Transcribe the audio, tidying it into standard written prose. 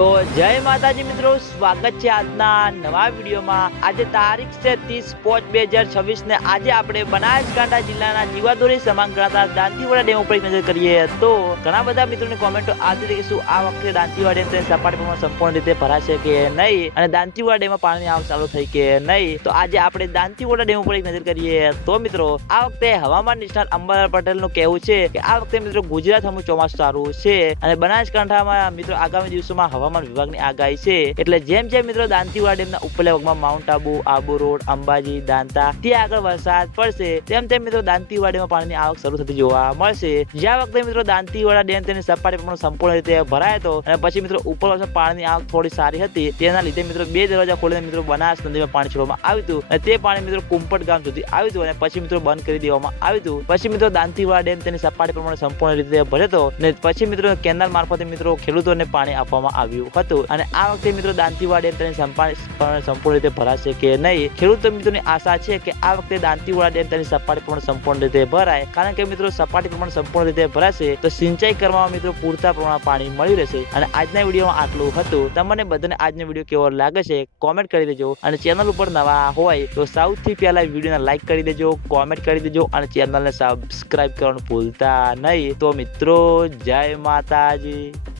તો જય માતાજી મિત્રો, સ્વાગત છે આજના નવા વિડીયોમાં। આજે તારીખ છે 30/5/2026 ને આજે આપણે બનાસકાંઠા જિલ્લાના જીવાદોરી સમાન ગણાતા દાંતીવાડા ડેમ ઉપર એક નજર કરીએ તો ઘણા બધા મિત્રોની કોમેન્ટો આવતી હતી કે શું આ વખતે દાંતીવાડા ડેમ સપાટી પર સંપૂર્ણ રીતે ભરાશે કે નહીં અને દાંતીવાડા ડેમમાં પાણીની આવક ચાલુ થઈ કે નહીં। તો આજે આપણે દાંતીવાડા ડેમ ઉપર એક નજર કરીએ તો મિત્રો આ વખતે હવામાન નિષ્ણાત અંબાલાલ પટેલનું કહેવું છે કે આ વખતે મિત્રો ગુજરાત હમું ચોમાસું સારું છે અને બનાસકાંઠામાં મિત્રો આગામી દિવસોમાં હવામાન વિભાગની આગાહી છે। એટલે જેમ જેમ મિત્રો દાંતીવાડા ડેમના ઉપરલા ભાગમાં માઉન્ટ આબુ રોડ, અંબાજી, દાંતા ત્યાં આગળ વરસાદ પડશે તેમ તેમ મિત્રો દાંતીવાડા ડેમમાં પાણીની આવક શરૂ થતી જોવા મળશે। જ્યાં વખતે મિત્રો દાંતીવાડા ડેમ તેની સપાટી પર સંપૂર્ણ રીતે ભરાયો હતો અને પછી મિત્રો ઉપર પાણીની આવક થોડી સારી હતી તેના લીધે મિત્રો બે દરવાજા ખોલીને મિત્રો બનાસ નદીમાં પાણી છોડવામાં આવ્યું હતું અને તે પાણી મિત્રો કુંપટ ગામ સુધી આવ્યું હતું અને પછી મિત્રો બંધ કરી દેવામાં આવ્યું હતું। પછી મિત્રો દાંતીવાડા ડેમ તેની સપાટી પ્રમાણે સંપૂર્ણ રીતે ભર્યો હતો અને પછી મિત્રો કેનાલ મારફતે મિત્રો ખેડૂતોને પાણી આપવામાં આવ્યું હતું અને આ વખતે મિત્રો દાંતીવાડા ડેમ તેની સંપૂર્ણ રીતે ભરાશે કે નહીં। ખેડૂતો મિત્રોની આશા છે કે આ વખતે દાંતીવાડા ડેમ તેની સપાટી પ્રમાણે સંપૂર્ણ રીતે ભરાય, કારણ કે મિત્રો સપાટી પ્રમાણે સંપૂર્ણ રીતે ભરાશે તો સિંચાઈ કરવામાં મિત્રો પૂરતા પ્રમાણમાં પાણી મળી રહેશે। અને આજના વિડીયોમાં આટલું હતું। તમને બધાને આજનો વિડીયો કેવો લાગે છે કોમેન્ટ કરી દેજો અને ચેનલ ઉપર નવા હોય તો સૌથી પહેલા વિડીયોને લાઈક કરી દેજો, કોમેન્ટ કરી દેજો અને ચેનલને સબસ્ક્રાઇબ કરવાનું ભૂલતા નહીં। તો મિત્રો જય માતાજી।